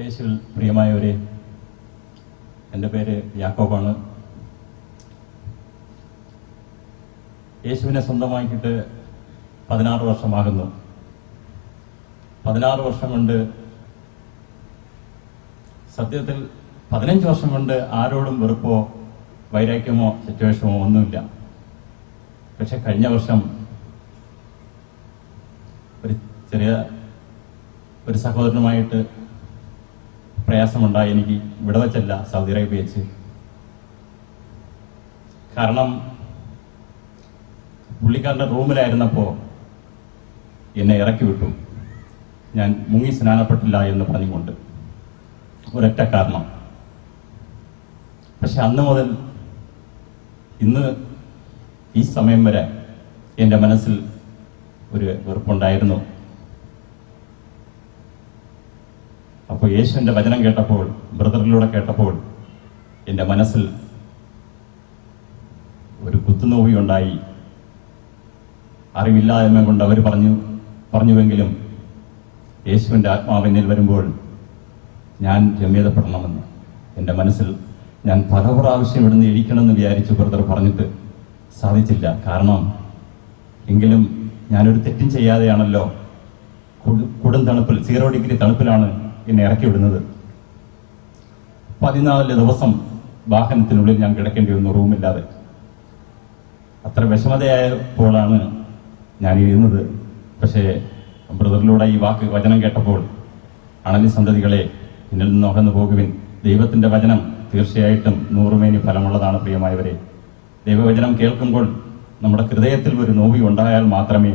യേശുവിൽ പ്രിയമായവരെ, എൻ്റെ പേര് യാക്കോബാണ്. യേശുവിനെ സ്വന്തമാക്കിയിട്ട് 16 വർഷമാകുന്നു. 16 വർഷം കൊണ്ട്, സത്യത്തിൽ 15 വർഷം കൊണ്ട് ആരോടും വെറുപ്പോ വൈരാഗ്യമോ സിറ്റുവേഷനോ ഒന്നുമില്ല. പക്ഷെ കഴിഞ്ഞ വർഷം ഒരു സഹോദരനുമായിട്ട് പ്രയാസമുണ്ടായി. എനിക്ക് ഇവിടെ വച്ചല്ല, സൗദി അറേബ്യ വെച്ച്. കാരണം പുള്ളിക്കാരൻ്റെ റൂമിലായിരുന്നപ്പോൾ എന്നെ ഇറക്കി വിട്ടു. ഞാൻ മുങ്ങി സ്നാനപ്പെട്ടില്ല എന്ന് പറഞ്ഞുകൊണ്ട്, ഒരൊറ്റ കാരണം. പക്ഷെ അന്ന് മുതൽ ഇന്ന് ഈ സമയം വരെ എൻ്റെ മനസ്സിൽ ഒരു വെറുപ്പുണ്ടായിരുന്നു. അപ്പോൾ യേശുവിൻ്റെ വചനം കേട്ടപ്പോൾ, ബ്രദറിലൂടെ കേട്ടപ്പോൾ എൻ്റെ മനസ്സിൽ ഒരു കുത്തുനോവിയുണ്ടായി. അറിവില്ലായ്മ കൊണ്ട് അവർ പറഞ്ഞുവെങ്കിലും യേശുവിൻ്റെ ആത്മാവ് എന്നിൽ വരുമ്പോൾ ഞാൻ രമ്യതപ്പെടണമെന്ന് എൻ്റെ മനസ്സിൽ ഞാൻ പല പ്രാവശ്യം ഇവിടുന്ന് ഇരിക്കണമെന്ന് വിചാരിച്ചു. ബ്രദർ പറഞ്ഞിട്ട് സാധിച്ചില്ല. കാരണം എങ്കിലും ഞാനൊരു തെറ്റും ചെയ്യാതെയാണല്ലോ കൊടും തണുപ്പിൽ, 0 ഡിഗ്രി തണുപ്പിലാണ് എന്നെ ഇറക്കി വിടുന്നത്. 14 ദിവസം വാഹനത്തിനുള്ളിൽ ഞാൻ കിടക്കേണ്ടി വന്നു, റൂമില്ലാതെ. അത്ര വിഷമതയായപ്പോഴാണ് ഞാൻ ഇരുന്നത്. പക്ഷേ ബ്രദറിലൂടെ ഈ വചനം കേട്ടപ്പോൾ, അണലി സന്തതികളെ എന്നിൽ നിന്ന് അകന്നു പോകുവിൻ. ദൈവത്തിൻ്റെ വചനം തീർച്ചയായിട്ടും 100 മേനി ഫലമുള്ളതാണ്. പ്രിയമായവരെ, ദൈവവചനം കേൾക്കുമ്പോൾ നമ്മുടെ ഹൃദയത്തിൽ ഒരു നോവി ഉണ്ടായാൽ മാത്രമേ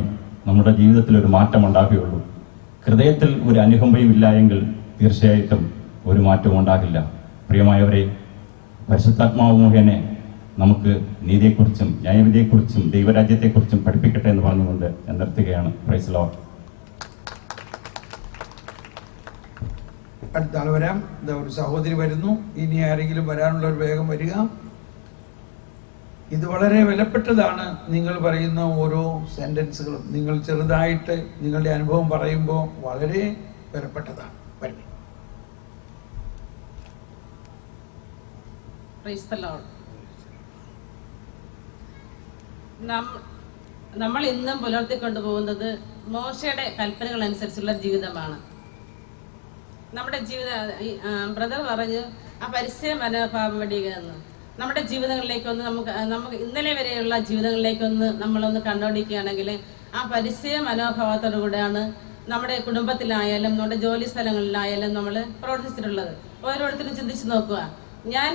നമ്മുടെ ജീവിതത്തിൽ ഒരു മാറ്റം ഉണ്ടാകുകയുള്ളൂ. ഹൃദയത്തിൽ ഒരു അനുകമ്പയും ഇല്ല എങ്കിൽ തീർച്ചയായിട്ടും ഒരു മാറ്റവും ഉണ്ടാകില്ല. പ്രിയമായവരെ, പരിശുദ്ധാത്മാവ് മുഖേന നമുക്ക് നീതിയെക്കുറിച്ചും ന്യായവിധിയെക്കുറിച്ചും ദൈവരാജ്യത്തെക്കുറിച്ചും പഠിപ്പിക്കട്ടെ എന്ന് പറഞ്ഞുകൊണ്ട് ഞാൻ നിർത്തുകയാണ്. Praise the Lord. അടുത്ത ആൾ വരാം. ഒരു സഹോദരി വരുന്നു. ഇനി ആരെങ്കിലും വരാനുള്ളവർ വേഗം വരിക. ഇത് വളരെ വിലപ്പെട്ടതാണ്. നിങ്ങൾ പറയുന്ന ഓരോ സെന്റൻസുകളും നിങ്ങൾ ചെറുതായിട്ട് നിങ്ങളുടെ അനുഭവം പറയുമ്പോൾ വളരെ വിലപ്പെട്ടതാണ്. വരും. നമ്മൾ ഇന്നും പുലർത്തിക്കൊണ്ടുപോകുന്നത് മോശയുടെ കൽപ്പനകൾ അനുസരിച്ചുള്ള ജീവിതമാണ്. നമ്മുടെ ബ്രദർ പറഞ്ഞു ആ പരിസര മനോഭാവം വെടിയെന്ന് നമ്മുടെ ജീവിതങ്ങളിലേക്കൊന്ന് നമുക്ക് ഇന്നലെ വരെയുള്ള ജീവിതങ്ങളിലേക്കൊന്ന് നമ്മളൊന്ന് കണ്ടുപിടിക്കുകയാണെങ്കിൽ ആ പരിസര മനോഭാവത്തോടു കൂടെയാണ് നമ്മുടെ കുടുംബത്തിലായാലും നമ്മുടെ ജോലി സ്ഥലങ്ങളിലായാലും നമ്മൾ പ്രവർത്തിച്ചിട്ടുള്ളത്. ഓരോരുത്തരും ചിന്തിച്ച് നോക്കുക. ഞാൻ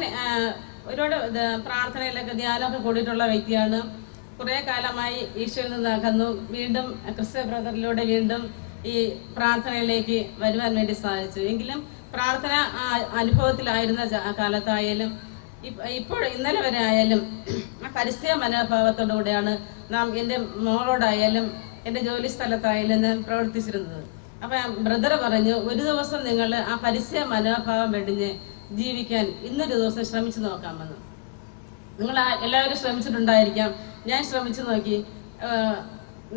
ഒരുപാട് പ്രാർത്ഥനയിലൊക്കെ ധ്യാനമൊക്കെ കൂടിയിട്ടുള്ള വ്യക്തിയാണ്. കുറേ കാലമായി ഈശോയിൽ നിന്ന് അകന്നു. വീണ്ടും ക്രിസ്ത്യ ബ്രദറിലൂടെ വീണ്ടും ഈ പ്രാർത്ഥനയിലേക്ക് വരുവാൻ വേണ്ടി സാധിച്ചു. എങ്കിലും പ്രാർത്ഥന അനുഭവത്തിലായിരുന്ന കാലത്തായാലും ഇപ്പോൾ ഇന്നലെ വരെ ആയാലും ആ പരിസര മനോഭാവത്തോടു കൂടെയാണ് നാം എൻ്റെ മോളോടായാലും എൻ്റെ ജോലി സ്ഥലത്തായാലും ഞാൻ പ്രവർത്തിച്ചിരുന്നത്. അപ്പം ബ്രദർ പറഞ്ഞു, ഒരു ദിവസം നിങ്ങൾ ആ പരിസര മനോഭാവം വെടിഞ്ഞ് ജീവിക്കാൻ ഇന്നൊരു ദിവസം ശ്രമിച്ചു നോക്കാമെന്ന്. നിങ്ങൾ എല്ലാവരും ശ്രമിച്ചിട്ടുണ്ടായിരിക്കാം. ഞാൻ ശ്രമിച്ചു നോക്കി.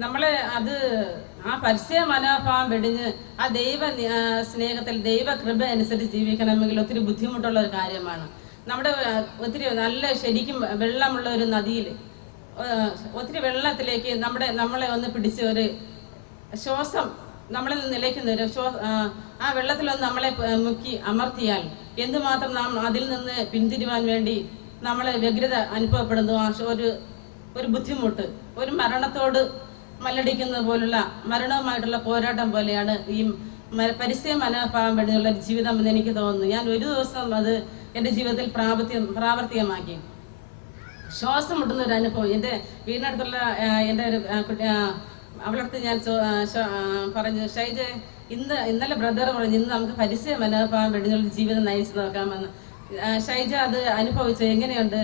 നമ്മൾ ആ പരിസര മനോഭാവം വെടിഞ്ഞ് ആ ദൈവ സ്നേഹത്തിൽ ദൈവ കൃപ അനുസരിച്ച് ജീവിക്കണമെങ്കിൽ ഒത്തിരി ബുദ്ധിമുട്ടുള്ള ഒരു കാര്യമാണ്. നമ്മുടെ ഒത്തിരി നല്ല ശരിക്കും വെള്ളമുള്ള ഒരു നദിയിൽ ഒത്തിരി വെള്ളത്തിലേക്ക് നമ്മളെ ഒന്ന് പിടിച്ച് ഒരു ശ്വാസം നമ്മളിൽ നിന്ന് നിലയ്ക്കുന്ന ആ വെള്ളത്തിലൊന്ന് നമ്മളെ മുക്കി അമർത്തിയാൽ എന്തുമാത്രം നാം അതിൽ നിന്ന് പിന്തിരിവാൻ വേണ്ടി നമ്മളെ വ്യഗ്രത അനുഭവപ്പെടുന്നു. ഒരു ബുദ്ധിമുട്ട്, ഒരു മരണത്തോട് മല്ലടിക്കുന്നത് പോലുള്ള മരണവുമായിട്ടുള്ള പോരാട്ടം പോലെയാണ് ഈ പരിസര മനോഭാവം വേണ്ടിയുള്ള ജീവിതം എന്ന് എനിക്ക് തോന്നുന്നു. ഞാൻ ഒരു ദിവസം അത് എൻ്റെ ജീവിതത്തിൽ പ്രാവർത്തികമാക്കി. ശ്വാസം മുട്ടുന്ന ഒരു അനുഭവം. എൻ്റെ വീടിനടുത്തുള്ള എൻ്റെ ഒരു കുട്ടി, അവളടുത്ത് ഞാൻ പറഞ്ഞു, ഷൈജ ഇന്നലെ ബ്രദർ പറഞ്ഞു ഇന്ന് നമുക്ക് പരിസര മനോഭാവം വേണ്ടിയുള്ള ജീവിതം നയിച്ചു നോക്കാമെന്ന്. ഷൈജ അത് അനുഭവിച്ചു. എങ്ങനെയുണ്ട്?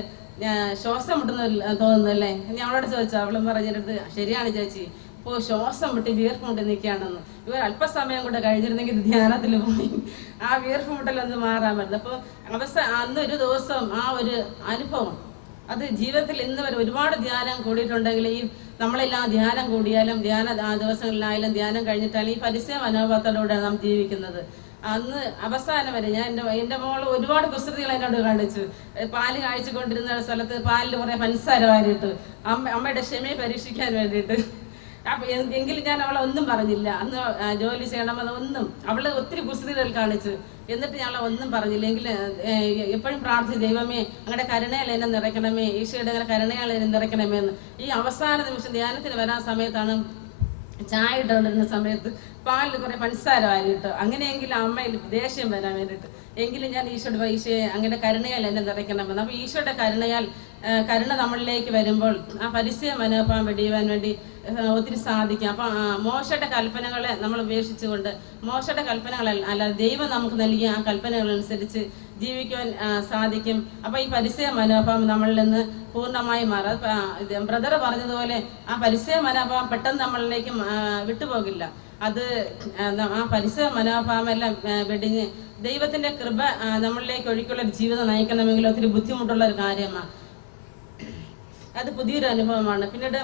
ശ്വാസം മുട്ടുന്ന തോന്നുന്നല്ലേ? ഞാൻ അവളോട് ചോദിച്ചു. അവളും പറഞ്ഞിട്ട് ശരിയാണ് ചേച്ചി, ഇപ്പോൾ ശ്വാസം മുട്ടി വീർപ്പ് മുട്ടി നിൽക്കുകയാണെന്ന്. ഇവർ അല്പസമയം കൂടെ കഴിഞ്ഞിരുന്നെങ്കിൽ ധ്യാനത്തിൽ പോയി ആ വീർപ്പ് മുട്ടലൊന്ന് മാറാൻ പറ്റുന്നത്. അപ്പോൾ അന്നൊരു ദിവസം ആ ഒരു അനുഭവം അത് ജീവിതത്തിൽ ഇന്ന് വരെ ഒരുപാട് ധ്യാനം കൂടിയിട്ടുണ്ടെങ്കിൽ ഈ നമ്മളെല്ലാം ധ്യാനം കൂടിയാലും ധ്യാന ദിവസങ്ങളിലായാലും ധ്യാനം കഴിഞ്ഞിട്ടാലും ഈ പരിസര മനോഭാവത്തോടുകൂടെ നാം ജീവിക്കുന്നത്. അന്ന് അവസാനം വരെ ഞാൻ എൻ്റെ മോള് ഒരുപാട് കുസൃതികൾ എന്നോട് കാണിച്ചു. പാല് കാഴ്ചക്കൊണ്ടിരുന്ന സ്ഥലത്ത് പാലിൽ കുറെ പഞ്ചസാര വാരിയിട്ട് അമ്മയുടെ ക്ഷമയെ പരീക്ഷിക്കാൻ വേണ്ടിയിട്ട്. അപ്പൊ എങ്കിലും ഞാൻ അവളെ ഒന്നും പറഞ്ഞില്ല. അന്ന് ജോലി ചെയ്യണമെന്ന് ഒന്നും അവള് ഒത്തിരി കുസൃതികൾ കാണിച്ചു. എന്നിട്ട് ഞങ്ങളെ ഒന്നും പറഞ്ഞില്ല. എങ്കിൽ എപ്പോഴും പ്രാർത്ഥിച്ചു, ദൈവമേ അങ്ങയുടെ കരുണയാൽ എന്നെ നിറയ്ക്കണമേ, ഈശോയുടെ അങ്ങനെ കരുണയാൽ എന്നെ നിറയ്ക്കണമേ എന്ന്. ഈ അവസാന നിമിഷം ധ്യാനത്തിന് വരാൻ സമയത്താണ് ചായ ഇട്ടുകൊണ്ടിരുന്ന സമയത്ത് പാലിൽ കുറെ പഞ്ചസാര വാരിയിട്ട്. അങ്ങനെയെങ്കിലും അമ്മയിൽ ദേഷ്യം വരാൻ വേണ്ടിയിട്ട്. എങ്കിലും ഞാൻ ഈശോയുടെ ഈശോയെ അങ്ങനെ കരുണയാൽ എന്നെ നിറയ്ക്കണമെന്ന്. അപ്പൊ ഈശോയുടെ കരുണ നമ്മളിലേക്ക് വരുമ്പോൾ ആ പരിസയ മനോഭാവം വെടിയുവാൻ വേണ്ടി ഒത്തിരി സാധിക്കും. അപ്പൊ മോശയുടെ കൽപ്പനകളെ നമ്മൾ ഉപേക്ഷിച്ചുകൊണ്ട്, മോശയുടെ കൽപ്പനകൾ അല്ലാതെ ദൈവം നമുക്ക് നൽകിയ ആ കൽപ്പനകൾ അനുസരിച്ച് ജീവിക്കുവാൻ സാധിക്കും. അപ്പൊ ഈ പരിസയ മനോഭാവം നമ്മളിൽ നിന്ന് പൂർണ്ണമായി മാറും. ബ്രദർ പറഞ്ഞതുപോലെ ആ പരിസയ മനോഭാവം പെട്ടെന്ന് നമ്മളിലേക്ക് വിട്ടുപോകില്ല. അത് ആ പരിസയ മനോഭാവം എല്ലാം വെടിഞ്ഞ് ദൈവത്തിന്റെ കൃപ നമ്മളിലേക്ക് ഒഴുക്കിയുള്ള ഒരു ജീവിതം നയിക്കണമെങ്കിൽ ഒത്തിരി ബുദ്ധിമുട്ടുള്ള ഒരു കാര്യമാണ്. അത് പുതിയൊരു അനുഭവമാണ്. പിന്നീട്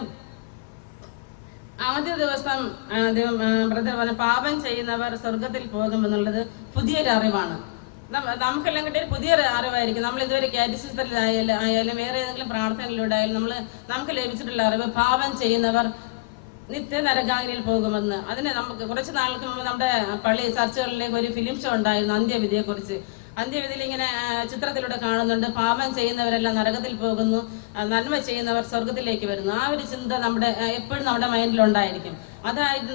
ആദ്യ ദിവസം ബ്രദർ പറഞ്ഞ പാപം ചെയ്യുന്നവർ സ്വർഗത്തിൽ പോകുമെന്നുള്ളത് പുതിയൊരു അറിവാണ്. നമുക്കെല്ലാം കിട്ടിയ പുതിയൊരു അറിവായിരിക്കും. നമ്മൾ ഇതുവരെ കാറ്റസിസത്തിലായാലും വേറെ ഏതെങ്കിലും പ്രാർത്ഥനയിലൂടെ ആയാലും നമുക്ക് ലഭിച്ചിട്ടുള്ള അറിവ് പാപം ചെയ്യുന്നവർ നിത്യ നരകാഗ്നിയിൽ പോകുമെന്ന്. അതിന് നമുക്ക് കുറച്ച് നാൾക്ക് മുമ്പ് നമ്മുടെ പള്ളി ചർച്ചകളിലേക്ക് ഒരു ഫിലിം ഷോ ഉണ്ടായിരുന്നു അന്ത്യവിധിയെ കുറിച്ച്. അന്ത്യവിധിയിൽ ഇങ്ങനെ ചിത്രത്തിലൂടെ കാണുന്നുണ്ട്, പാപം ചെയ്യുന്നവരെല്ലാം നരകത്തിൽ പോകുന്നു, നന്മ ചെയ്യുന്നവർ സ്വർഗത്തിലേക്ക് വരുന്നു. ആ ഒരു ചിന്ത എപ്പോഴും നമ്മുടെ മൈൻഡിലുണ്ടായിരിക്കും. അതായത്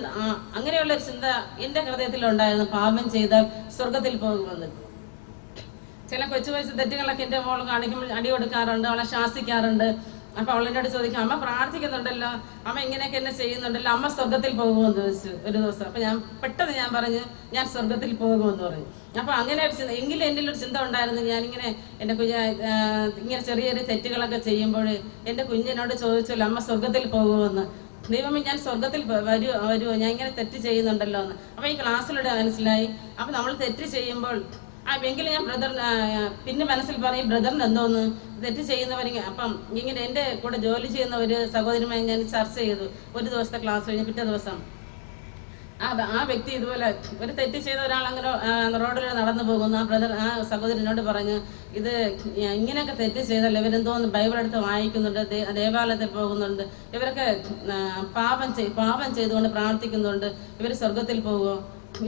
അങ്ങനെയുള്ള ഒരു ചിന്ത എൻ്റെ ഹൃദയത്തിലുണ്ടായിരുന്നു, പാപം ചെയ്താൽ സ്വർഗത്തിൽ പോകുമെന്ന്. ചില കൊച്ചു കൊച്ചു തെറ്റുകളൊക്കെ എൻ്റെ മോൾ കാണിക്കുമ്പോൾ അടി കൊടുക്കാറുണ്ട്, അവളെ ശാസിക്കാറുണ്ട്. അപ്പൊ അവളെന്നോട് ചോദിക്കും, അമ്മ പ്രാർത്ഥിക്കുന്നുണ്ടല്ലോ, അമ്മ ഇങ്ങനെയൊക്കെ എന്നെ ചെയ്യുന്നുണ്ടല്ലോ, അമ്മ സ്വർഗത്തിൽ പോകുമെന്ന് ചോദിച്ചു ഒരു ദിവസം. അപ്പൊ പെട്ടെന്ന് ഞാൻ പറഞ്ഞു, ഞാൻ സ്വർഗത്തിൽ പോകുമെന്ന് പറഞ്ഞു. അപ്പൊ അങ്ങനെ ഒരു ചിന്ത, എങ്കിലും എൻ്റെ ഒരു ചിന്ത ഉണ്ടായിരുന്നു. ഞാനിങ്ങനെ എൻ്റെ ഇങ്ങനെ ചെറിയ ചെറിയ തെറ്റുകളൊക്കെ ചെയ്യുമ്പോൾ എൻ്റെ കുഞ്ഞിനോട് ചോദിച്ചല്ലോ, അമ്മ സ്വർഗത്തിൽ പോകുമെന്ന്. ദൈവമേ, ഞാൻ സ്വർഗത്തിൽ വരുമോ, ഞാൻ ഇങ്ങനെ തെറ്റ് ചെയ്യുന്നുണ്ടല്ലോ എന്ന്. അപ്പൊ ഈ ക്ലാസ്സിലൂടെ മനസ്സിലായി. അപ്പൊ നമ്മൾ തെറ്റ് ചെയ്യുമ്പോൾ എങ്കിലും ഞാൻ പിന്നെ മനസ്സിൽ പറയും, ബ്രദറിന് എന്തോന്ന് തെറ്റ് ചെയ്യുന്നവരിങ്ങനെ. അപ്പം ഇങ്ങനെ എൻ്റെ കൂടെ ജോലി ചെയ്യുന്ന ഒരു സഹോദരിയുമായി ഞാൻ ചർച്ച ചെയ്തു. ഒരു ദിവസത്തെ ക്ലാസ് കഴിഞ്ഞ് പിറ്റേ ദിവസം ആ വ്യക്തി ഇതുപോലെ ഒരു തെറ്റ് ചെയ്ത ഒരാൾ അങ്ങനെ റോഡിലൂടെ നടന്നു പോകുന്നു. ആ സഹോദരനോട് പറഞ്ഞു, ഇത് ഇങ്ങനെയൊക്കെ തെറ്റ് ചെയ്തല്ലോ, ഇവരെന്തോന്ന് ബൈബിൾ എടുത്ത് വായിക്കുന്നുണ്ട്, ദേവാലയത്തിൽ പോകുന്നുണ്ട്, ഇവരൊക്കെ പാപം ചെയ്തുകൊണ്ട് പ്രാർത്ഥിക്കുന്നുണ്ട്, ഇവർ സ്വർഗത്തിൽ പോകുമോ?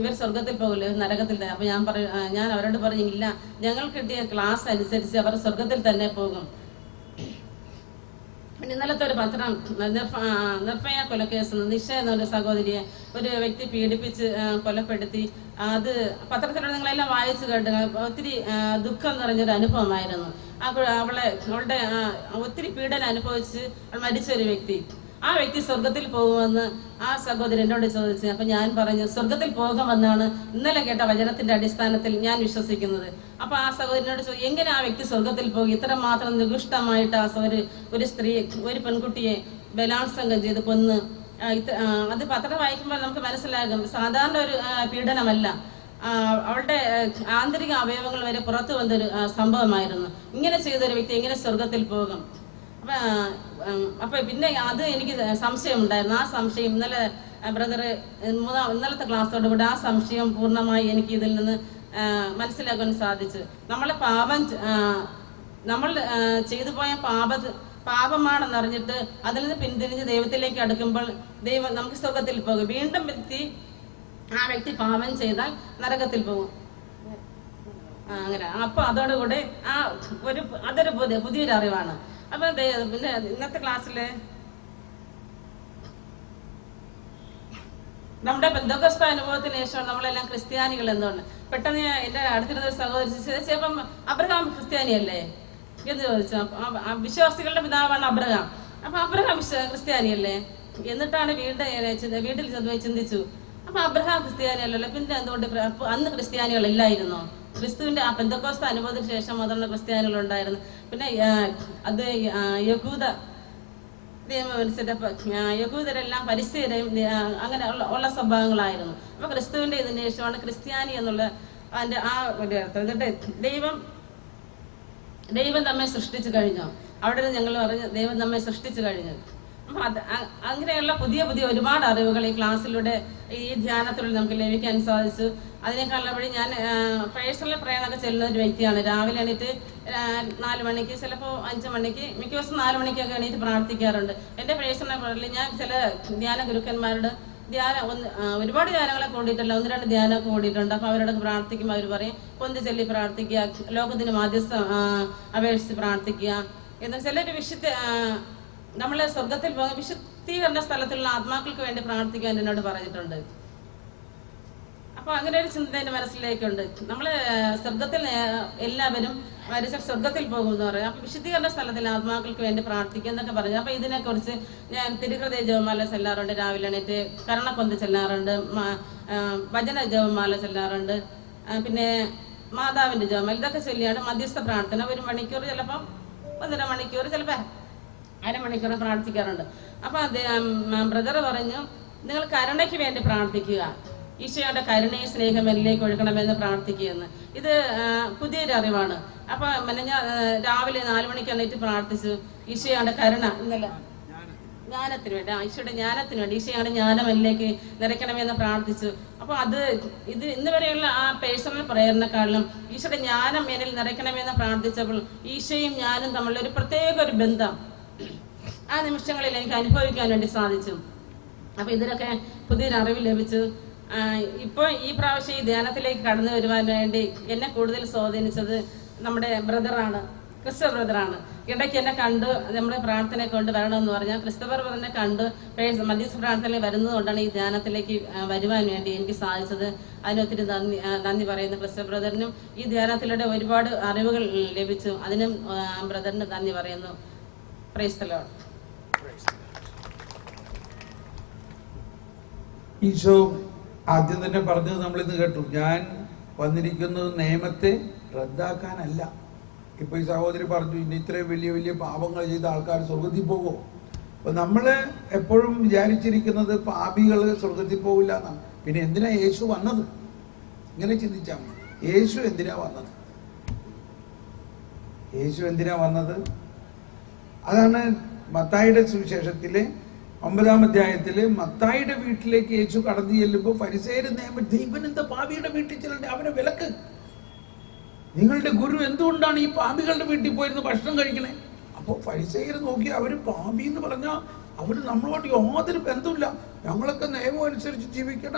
ഇവർ സ്വർഗത്തിൽ പോകില്ല, നരകത്തിൽ തന്നെ. അപ്പൊ ഞാൻ അവരോട് പറഞ്ഞു, ഇല്ല, ഞങ്ങൾ കിട്ടിയ ക്ലാസ് അനുസരിച്ച് അവർ സ്വർഗത്തിൽ തന്നെ പോകും. പിന്നെ ഇന്നലത്തെ ഒരു പത്രം, നിർഭയ കൊലക്കേസ്, നിഷ എന്നൊരു സഹോദരിയെ ഒരു വ്യക്തി പീഡിപ്പിച്ച് കൊലപ്പെടുത്തി. അത് പത്രത്തിലൂടെ നിങ്ങളെല്ലാം വായിച്ചു കേട്ട് ഒത്തിരി ദുഃഖം നിറഞ്ഞൊരു അനുഭവമായിരുന്നു. അവളുടെ ഒത്തിരി പീഡനം അനുഭവിച്ച് മരിച്ചൊരു വ്യക്തി. ആ വ്യക്തി സ്വർഗത്തിൽ പോകുമെന്ന് ആ സഹോദരൻ എന്നോട് ചോദിച്ചു. അപ്പൊ ഞാൻ പറഞ്ഞു, സ്വർഗത്തിൽ പോകുമെന്നാണ് ഇന്നലെ കേട്ട വചനത്തിന്റെ അടിസ്ഥാനത്തിൽ ഞാൻ വിശ്വസിക്കുന്നത്. അപ്പൊ ആ സഹോദരനോട് ചോദിച്ചു, എങ്ങനെ ആ വ്യക്തി സ്വർഗത്തിൽ പോകും? ഇത്ര മാത്രം നികൃഷ്ടമായിട്ട് ഒരു സ്ത്രീ, ഒരു പെൺകുട്ടിയെ ബലാത്സംഗം ചെയ്ത് കൊന്ന്. അത് പത്രം വായിക്കുമ്പോൾ നമുക്ക് മനസ്സിലാകും, സാധാരണ ഒരു പീഡനമല്ല, അവളുടെ ആന്തരിക അവയവങ്ങൾ വരെ പുറത്തു വന്നൊരു സംഭവമായിരുന്നു. ഇങ്ങനെ ചെയ്തൊരു വ്യക്തി എങ്ങനെ സ്വർഗത്തിൽ പോകും? അപ്പൊ പിന്നെ അത് എനിക്ക് സംശയം ഉണ്ടായിരുന്നു. ആ സംശയം ഇന്നലെ ബ്രദർ ഇന്നലത്തെ ക്ലാസ്സോടുകൂടി ആ സംശയം പൂർണ്ണമായി എനിക്ക് ഇതിൽ നിന്ന് മനസ്സിലാക്കാൻ സാധിച്ചു. നമ്മൾ ചെയ്തു പോയ പാപമാണെന്നറിഞ്ഞിട്ട് അതിൽ നിന്ന് പിന്തിരിഞ്ഞ് ദൈവത്തിലേക്ക് അടുക്കുമ്പോൾ ദൈവം നമുക്ക് സ്വർഗത്തിൽ പോകും. വീണ്ടും ആ വ്യക്തി പാപം ചെയ്താൽ നരകത്തിൽ പോകും. അങ്ങനെ അപ്പൊ അതോടുകൂടി അതൊരു പുതിയൊരു അറിവാണ്. അപ്പൊ പിന്നെ ഇന്നത്തെ ക്ലാസ്സില് നമ്മുടെ ബന്ധുക്കസ്ഥ അനുഭവത്തിന് ശേഷം നമ്മളെല്ലാം ക്രിസ്ത്യാനികൾ എന്തുകൊണ്ട് പെട്ടെന്ന് എൻ്റെ അടുത്തിരുന്ന ഒരു സഹോദരി ചിലപ്പം അബ്രഹാം ക്രിസ്ത്യാനിയല്ലേ എന്ന് ചോദിച്ചു. വിശ്വാസികളുടെ പിതാവാണ് അബ്രഹാം. അപ്പൊ അബ്രഹാം ക്രിസ്ത്യാനിയല്ലേ എന്നിട്ടാണ് വീട്ടിൽ ചെന്ന് ചിന്തിച്ചു, അപ്പൊ അബ്രഹാം ക്രിസ്ത്യാനിയല്ലല്ലോ, പിന്നെ എന്തുകൊണ്ട് അന്ന് ക്രിസ്ത്യാനികളില്ലായിരുന്നോ? ക്രിസ്തുവിന്റെ ആ പെന്തക്കോസ്ത അനുഭവത്തിന് ശേഷം മാത്രമാണ് ക്രിസ്ത്യാനികൾ ഉണ്ടായിരുന്നു. പിന്നെ അത് യഹൂദ നിയമം അനുസരിച്ച് യഹൂദരെല്ലാം പരിസരയും അങ്ങനെ ഉള്ള സ്വഭാവങ്ങളായിരുന്നു. അപ്പൊ ക്രിസ്തുവിന്റെ ഇതിന് ശേഷമാണ് ക്രിസ്ത്യാനി എന്നുള്ള അതിന്റെ ആ ഒരു അർത്ഥം. എന്നിട്ട് ദൈവം നമ്മെ സൃഷ്ടിച്ചു കഴിഞ്ഞു. അവിടെ നിന്ന് ഞങ്ങൾ പറഞ്ഞു, ദൈവം നമ്മെ സൃഷ്ടിച്ചു കഴിഞ്ഞു. അങ്ങനെയുള്ള പുതിയ പുതിയ ഒരുപാട് അറിവുകൾ ഈ ക്ലാസ്സിലൂടെ ഈ ധ്യാനത്തിലൂടെ നമുക്ക് ലഭിക്കാൻ സാധിച്ചു. അതിനേക്കാളുപടി ഞാൻ പേഴ്സണൽ പ്രേരണൊക്കെ ചെല്ലുന്ന ഒരു വ്യക്തിയാണ്. രാവിലെ എണീറ്റ് 4 മണിക്ക്, ചിലപ്പോൾ 5 മണിക്ക്, മിക്ക ദിവസം 4 മണിക്കൊക്കെ എണീറ്റ് പ്രാർത്ഥിക്കാറുണ്ട്. എൻ്റെ പേഴ്സണൽ പ്രേരണയിൽ ഞാൻ ചില ധ്യാന ഗുരുക്കന്മാരുടെ ഒരുപാട് ധ്യാനങ്ങളെ കൂടിയിട്ടല്ല, 1-2 ധ്യാനമൊക്കെ കൂടിയിട്ടുണ്ട്. അപ്പോൾ അവരോടൊക്കെ പ്രാർത്ഥിക്കുമ്പോൾ അവർ പറയും പൊന്തി ചൊല്ലി പ്രാർത്ഥിക്കുക, ലോകത്തിന് മാധ്യസ്ഥം അപേക്ഷിച്ച് പ്രാർത്ഥിക്കുക എന്ന്. ചിലർ നമ്മൾ സ്വർഗത്തിൽ പോകുന്ന വിശുദ്ധീകരണ സ്ഥലത്തുള്ള ആത്മാക്കൾക്ക് വേണ്ടി പ്രാർത്ഥിക്കാൻ എന്നോട് പറഞ്ഞിട്ടുണ്ട്. അപ്പോൾ അങ്ങനെ ഒരു ചിന്ത എൻ്റെ മനസ്സിലേക്കുണ്ട്. നമ്മൾ സ്വർഗത്തിൽ എല്ലാവരും മരിച്ച സ്വർഗത്തിൽ പോകുമെന്ന് പറയും. അപ്പോൾ വിശുദ്ധീകരണ സ്ഥലത്തിൽ ആത്മാക്കൾക്ക് വേണ്ടി പ്രാർത്ഥിക്കുക എന്നൊക്കെ പറഞ്ഞു. അപ്പോൾ ഇതിനെക്കുറിച്ച് ഞാൻ തിരുഹൃദയ ജപമാല ചെല്ലാറുണ്ട്, രാവിലെ എണീറ്റ് കരണക്കൊന്ത് ചെല്ലാറുണ്ട്, ഭജന ജപമാല ചെല്ലാറുണ്ട്, പിന്നെ മാതാവിൻ്റെ ജപമാല, ഇതൊക്കെ ചൊല്ലിയാണ് മധ്യസ്ഥ പ്രാർത്ഥന 1 മണിക്കൂർ, ചിലപ്പം 1.5 മണിക്കൂർ, ചിലപ്പോൾ അരമണിക്കൂർ പ്രാർത്ഥിക്കാറുണ്ട്. അപ്പോൾ ബ്രദർ പറഞ്ഞു, നിങ്ങൾ കരുണയ്ക്ക് വേണ്ടി പ്രാർത്ഥിക്കുക, ഈശോയുടെ കരുണയും സ്നേഹം എന്നിലേക്ക് ഒഴുകണമെന്ന് പ്രാർത്ഥിക്കുകയെന്ന്. ഇത് പുതിയൊരു അറിവാണ്. അപ്പോൾ ഞാൻ രാവിലെ 4 മണിക്ക് എണീറ്റ് പ്രാർത്ഥിച്ചു, ഈശോയുടെ കരുണ ഇന്നലെ ജ്ഞാനത്തിന് വേണ്ടി, ഈശോയുടെ ജ്ഞാനത്തിന് വേണ്ടി, ഈശോയുടെ ജ്ഞാനം എന്നിലേക്ക് നിറയ്ക്കണമെന്ന് പ്രാർത്ഥിച്ചു. അപ്പോൾ ഇത് ഇന്ന് വരെയുള്ള ആ പേഴ്സണൽ പ്രേരണക്കാളിലും ഈശോയുടെ ജ്ഞാനം എന്നിൽ നിറയ്ക്കണമെന്ന് പ്രാർത്ഥിച്ചപ്പോൾ ഈശോയും ഞാനും തമ്മിലുള്ള ഒരു പ്രത്യേക ഒരു ബന്ധം ആ നിമിഷങ്ങളിൽ എനിക്ക് അനുഭവിക്കാൻ വേണ്ടി സാധിച്ചു. അപ്പോൾ ഇതിലൊക്കെ പുതിയൊരു അറിവ് ലഭിച്ചു. ഇപ്പോൾ ഈ പ്രാവശ്യം ഈ ധ്യാനത്തിലേക്ക് കടന്നു വരുവാൻ വേണ്ടി എന്നെ കൂടുതൽ സ്വാധീനിച്ചത് നമ്മുടെ ബ്രദറാണ്, ക്രിസ്റ്റഫർ ബ്രദറാണ്. ഇടയ്ക്ക് എന്നെ കണ്ട് നമ്മുടെ പ്രാർത്ഥനയെ കൊണ്ട് വരണമെന്ന് പറഞ്ഞാൽ ക്രിസ്റ്റഫർ ബ്രദറിനെ കണ്ട് മധ്യസ്ഥ പ്രാർത്ഥനയിൽ വരുന്നത് കൊണ്ടാണ് ഈ ധ്യാനത്തിലേക്ക് വരുവാൻ വേണ്ടി എനിക്ക് സാധിച്ചത്. അതിനൊത്തിരി നന്ദി പറയുന്നു ക്രിസ്റ്റഫർ ബ്രദറിനും. ഈ ധ്യാനത്തിലൂടെ ഒരുപാട് അറിവുകൾ ലഭിച്ചു, അതിനും ബ്രദറിന് നന്ദി പറയുന്നു. Praise the Lord. ഈശോ ആദ്യം തന്നെ പറഞ്ഞത് നമ്മളിന്ന് കേട്ടു, ഞാൻ വന്നിരിക്കുന്നത് നിയമത്തെ റദ്ദാക്കാനല്ല. ഇപ്പൊ ഈ സഹോദരി പറഞ്ഞു, ഇനി ഇത്രയും വലിയ വലിയ പാപങ്ങൾ ചെയ്ത ആൾക്കാർ സ്വർഗത്തിൽ പോകുമോ? അപ്പൊ നമ്മൾ എപ്പോഴും വിചാരിച്ചിരിക്കുന്നത് പാപികൾ സ്വർഗത്തിൽ പോകില്ല എന്നാണ്. പിന്നെ എന്തിനാ യേശു വന്നത്? ഇങ്ങനെ ചിന്തിച്ചാൽ മതി. യേശു എന്തിനാ വന്നത്? യേശു എന്തിനാ വന്നത്? അതാണ് മത്തായിയുടെ സുവിശേഷത്തിലെ 9-ാം അധ്യായത്തില് മത്തായിയുടെ വീട്ടിലേക്ക് യേശു കടന്നു ചെല്ലുമ്പോൾ ഫരിസേയര് നിയമം, ദൈവൻ എന്താ പാപിയുടെ വീട്ടിൽ ചെല്ലണ്ടേ, അവനെ വിലക്ക്. നിങ്ങളുടെ ഗുരു എന്തുകൊണ്ടാണ് ഈ പാപികളുടെ വീട്ടിൽ പോയിരുന്ന് ഭക്ഷണം കഴിക്കണേ? അപ്പോൾ ഫരിസേയർ നോക്കി, അവര് പാപി എന്ന് പറഞ്ഞാൽ അവര് നമ്മളോട് യാതൊരു ബന്ധമില്ല, ഞങ്ങളൊക്കെ നിയമം അനുസരിച്ച് ജീവിക്കണ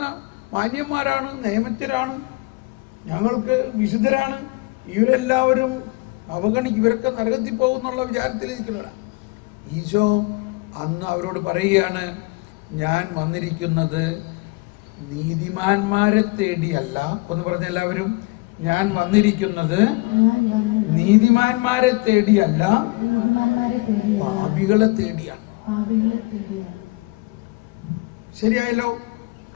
മാന്യന്മാരാണ്, നിയമജ്ഞരാണ്, ഞങ്ങൾക്ക് വിശുദ്ധരാണ്, ഇവരെല്ലാവരും ഇവരൊക്കെ നരകത്തിൽ പോകുന്നുള്ള വിചാരത്തിലിരിക്കുന്നവരാണ്. ഈശോ അന്ന് അവരോട് പറയുകയാണ്, ഞാൻ വന്നിരിക്കുന്നത് നീതിമാന്മാരെ തേടിയല്ല. ഒന്ന് പറഞ്ഞ എല്ലാവരും, ഞാൻ വന്നിരിക്കുന്നത് നീതിമാന്മാരെ തേടിയല്ല, പാപികളെ തേടിയാണ്. ശരിയായല്ലോ,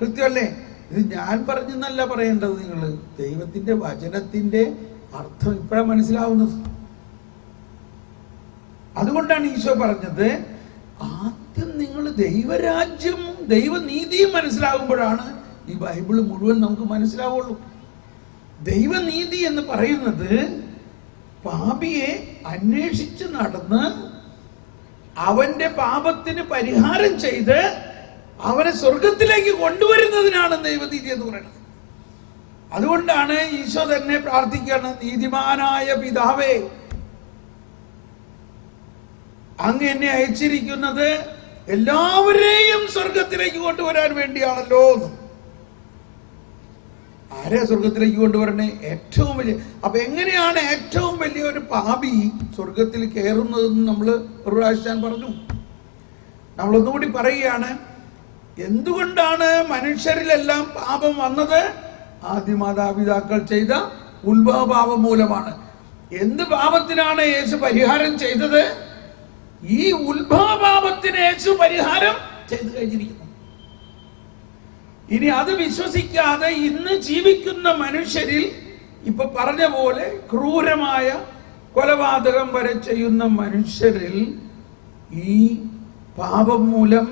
കൃത്യമല്ലേ? ഇത് ഞാൻ പറഞ്ഞെന്നല്ല പറയേണ്ടത്, നിങ്ങൾ ദൈവത്തിന്റെ വചനത്തിന്റെ അർത്ഥം ഇപ്പോഴാണ് മനസ്സിലാവുന്നത്. അതുകൊണ്ടാണ് ഈശോ പറഞ്ഞത്, ആദ്യം നിങ്ങൾ ദൈവരാജ്യം ദൈവനീതിയും മനസ്സിലാകുമ്പോഴാണ് ഈ ബൈബിള് മുഴുവൻ നമുക്ക് മനസ്സിലാവുള്ളൂ. ദൈവനീതി എന്ന് പറയുന്നത് പാപിയെ അന്വേഷിച്ച് നടന്ന് അവന്റെ പാപത്തിന് പരിഹാരം ചെയ്ത് അവനെ സ്വർഗത്തിലേക്ക് കൊണ്ടുവരുന്നതിനാണ് ദൈവനീതി എന്ന് പറയുന്നത്. അതുകൊണ്ടാണ് ഈശോ തന്നെ പ്രാർത്ഥിക്കുകയാണ്, നീതിമാനായ പിതാവേ, അങ്ങ് എന്നെ അയച്ചിരിക്കുന്നത് എല്ലാവരെയും സ്വർഗത്തിലേക്ക് കൊണ്ടുവരാൻ വേണ്ടിയാണല്ലോ. ആരെയാ സ്വർഗത്തിലേക്ക് കൊണ്ടുവരണേ? ഏറ്റവും വലിയ. അപ്പൊ എങ്ങനെയാണ് ഏറ്റവും വലിയ ഒരു പാപി സ്വർഗത്തിൽ കയറുന്നതെന്ന് നമ്മൾ ഒരു പ്രാവശ്യം പറഞ്ഞു. നമ്മളൊന്നുകൂടി പറയുകയാണ്, എന്തുകൊണ്ടാണ് മനുഷ്യരിലെല്ലാം പാപം വന്നത്? ആദിമാതാപിതാക്കൾ ചെയ്ത ഉത്ഭവപാപം മൂലമാണ്. എന്ത് പാപത്തിനാണ് യേശു പരിഹാരം ചെയ്തത്? ഈ ഉത്ഭവപാപത്തിന് യേശു പരിഹാരം ചെയ്തു കഴിഞ്ഞിരിക്കുന്നു. ഇനി അത് വിശ്വസിക്കാതെ ഇന്ന് ജീവിക്കുന്ന മനുഷ്യരിൽ, ഇപ്പൊ പറഞ്ഞ പോലെ ക്രൂരമായ കൊലപാതകം വരെ ചെയ്യുന്ന മനുഷ്യരിൽ ഈ പാപം മൂലം,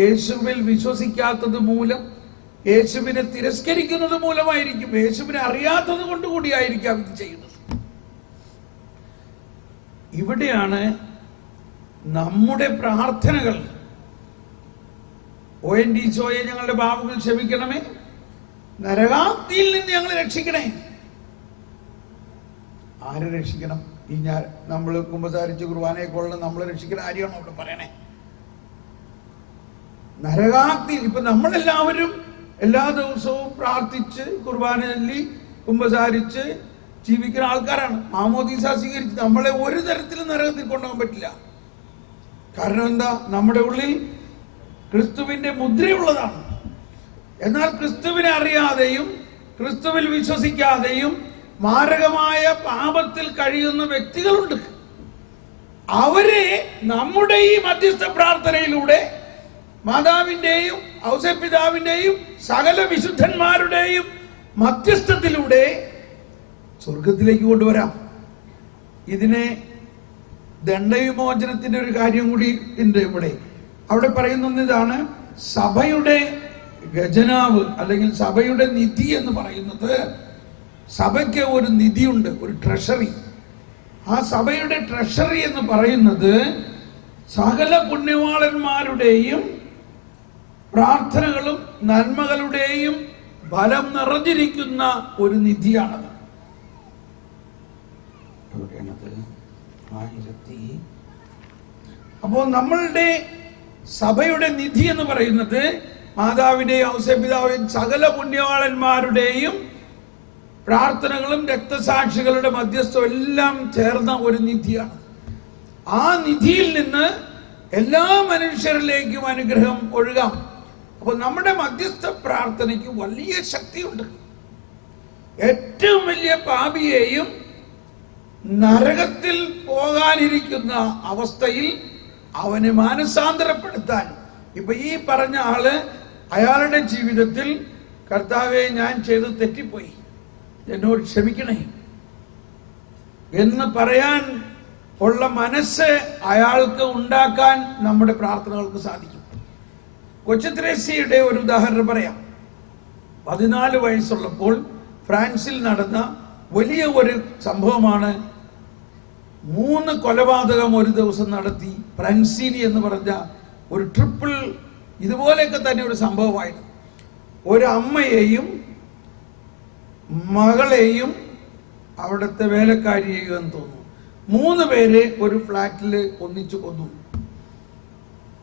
യേശുവിൽ വിശ്വസിക്കാത്തത് മൂലം, യേശുവിനെ തിരസ്കരിക്കുന്നത് മൂലമായിരിക്കും, യേശുവിനെ അറിയാത്തത് കൊണ്ടുകൂടിയായിരിക്കാം ഇത് ചെയ്യുന്നത്. ഇവിടെയാണ് നമ്മുടെ പ്രാർത്ഥനകൾ, ONDCOയെ ഞങ്ങളുടെ പാപങ്ങൾ ക്ഷമിക്കണമേ, നരകാഗ്നിയിൽ നിന്ന് ഞങ്ങളെ രക്ഷിക്കണേ. ആരെ രക്ഷിക്കണം? ഈ നമ്മൾ കുമ്പസാരിച്ച് കുർബാനയെ കൊള്ളുന്ന നമ്മളെ രക്ഷിക്കുന്ന കാര്യമാണ് അവിടെ പറയണേ. നരകാഗ്നി. ഇപ്പൊ നമ്മളെല്ലാവരും എല്ലാ ദിവസവും പ്രാർത്ഥിച്ച് കുർബാന ചൊല്ലി കുമ്പസാരിച്ച് ജീവിക്കുന്ന ആൾക്കാരാണ്. മാമോദീസ സ്വീകരിച്ച് നമ്മളെ ഒരു തരത്തിലും നരകത്തിൽ കൊണ്ടുപോകാൻ പറ്റില്ല. കാരണം എന്താ? നമ്മുടെ ഉള്ളിൽ ക്രിസ്തുവിന്റെ മുദ്രയുള്ളതാണ്. എന്നാൽ ക്രിസ്തുവിനെ അറിയാതെയും ക്രിസ്തുവിൽ വിശ്വസിക്കാതെയും മാരകമായ പാപത്തിൽ കഴിയുന്ന വ്യക്തികളുണ്ട്. അവരെ നമ്മുടെ ഈ മധ്യസ്ഥ പ്രാർത്ഥനയിലൂടെ മാതാവിൻ്റെയും ഔസേപ്പിതാവിൻ്റെയും സകല വിശുദ്ധന്മാരുടെയും മധ്യസ്ഥത്തിലൂടെ സ്വർഗത്തിലേക്ക് കൊണ്ടുവരാം. ഇതിനെ ദണ്ഡവിമോചനത്തിന്റെ ഒരു കാര്യം കൂടി ഉണ്ട് ഇവിടെ. അവിടെ പറയുന്നത് ഇതാണ്: സഭയുടെ ഖജനാവ് അല്ലെങ്കിൽ സഭയുടെ നിധി എന്ന് പറയുന്നത്, സഭയ്ക്ക് ഒരു നിധിയുണ്ട്, ഒരു ട്രഷറി. ആ സഭയുടെ ട്രഷറി എന്ന് പറയുന്നത് സകല പുണ്യവാളന്മാരുടെയും പ്രാർത്ഥനകളും നന്മകളുടെയും ഫലം നിറഞ്ഞിരിക്കുന്ന ഒരു നിധിയാണത്. അപ്പോൾ നമ്മളുടെ സഭയുടെ നിധി എന്ന് പറയുന്നത് മാതാവിന്റെയും ഔസേപ്പിതാവിന്റെയും സകല പുണ്യവാളന്മാരുടെയും പ്രാർത്ഥനകളും രക്തസാക്ഷികളുടെ മധ്യസ്ഥം എല്ലാം ചേർന്ന ഒരു നിധിയാണ്. ആ നിധിയിൽ നിന്ന് എല്ലാ മനുഷ്യരിലേക്കും അനുഗ്രഹം ഒഴുകാം. അപ്പോൾ നമ്മുടെ മധ്യസ്ഥ പ്രാർത്ഥനയ്ക്ക് വലിയ ശക്തിയുണ്ട്. ഏറ്റവും വലിയ പാപിയെയും നരകത്തിൽ പോകാനിരിക്കുന്ന അവസ്ഥയിൽ അവനെ മാനസാന്തരപ്പെടുത്താൻ, ഇപ്പൊ ഈ പറഞ്ഞ ആള് അയാളുടെ ജീവിതത്തിൽ കർത്താവെ ഞാൻ ചെയ്ത് തെറ്റിപ്പോയി, എന്നോട് ക്ഷമിക്കണേ എന്ന് പറയാൻ ഉള്ള മനസ്സ് അയാൾക്ക് ഉണ്ടാക്കാൻ നമ്മുടെ പ്രാർത്ഥനകൾക്ക് സാധിക്കും. കൊച്ചു ത്രേസ്യയുടെ ഒരു ഉദാഹരണം പറയാം. 14 വയസ്സുള്ളപ്പോൾ ഫ്രാൻസിൽ നടന്ന വലിയ ഒരു സംഭവമാണ്. 3 കൊലപാതകം ഒരു ദിവസം നടത്തി ഫ്രാൻസിനി എന്ന് പറഞ്ഞ ഒരു ട്രിപ്പിൾ ഇതുപോലെയൊക്കെ തന്നെ ഒരു സംഭവമായിരുന്നു. ഒരു അമ്മയെയും മകളെയും അവിടുത്തെ വേലക്കാരിയെയും എന്ന് തോന്നുന്നു, 3 പേരെ ഒരു ഫ്ലാറ്റിൽ ഒന്നിച്ചു കൊന്നു.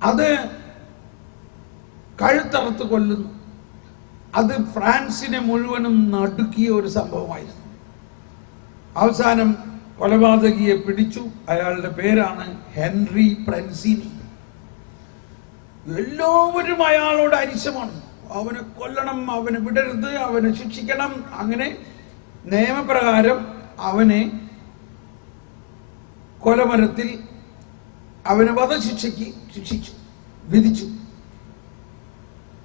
അത് കഴുത്തറുത്ത് കൊല്ലുന്നു. അത് ഫ്രാൻസിനെ മുഴുവനും നടുക്കിയ ഒരു സംഭവമായിരുന്നു. അവസാനം കൊലപാതകിയെ പിടിച്ചു. അയാളുടെ പേരാണ് ഹെൻറി ഫ്രാൻസിനി. എല്ലാവരും അയാളോട് അരിശമാണ്. അവനെ കൊല്ലണം, അവനെ വിടരുത്, അവനെ ശിക്ഷിക്കണം. അങ്ങനെ നിയമപ്രകാരം അവനെ കൊലമരത്തിൽ അവനെ വധശിക്ഷയ്ക്ക് വിധിച്ചു.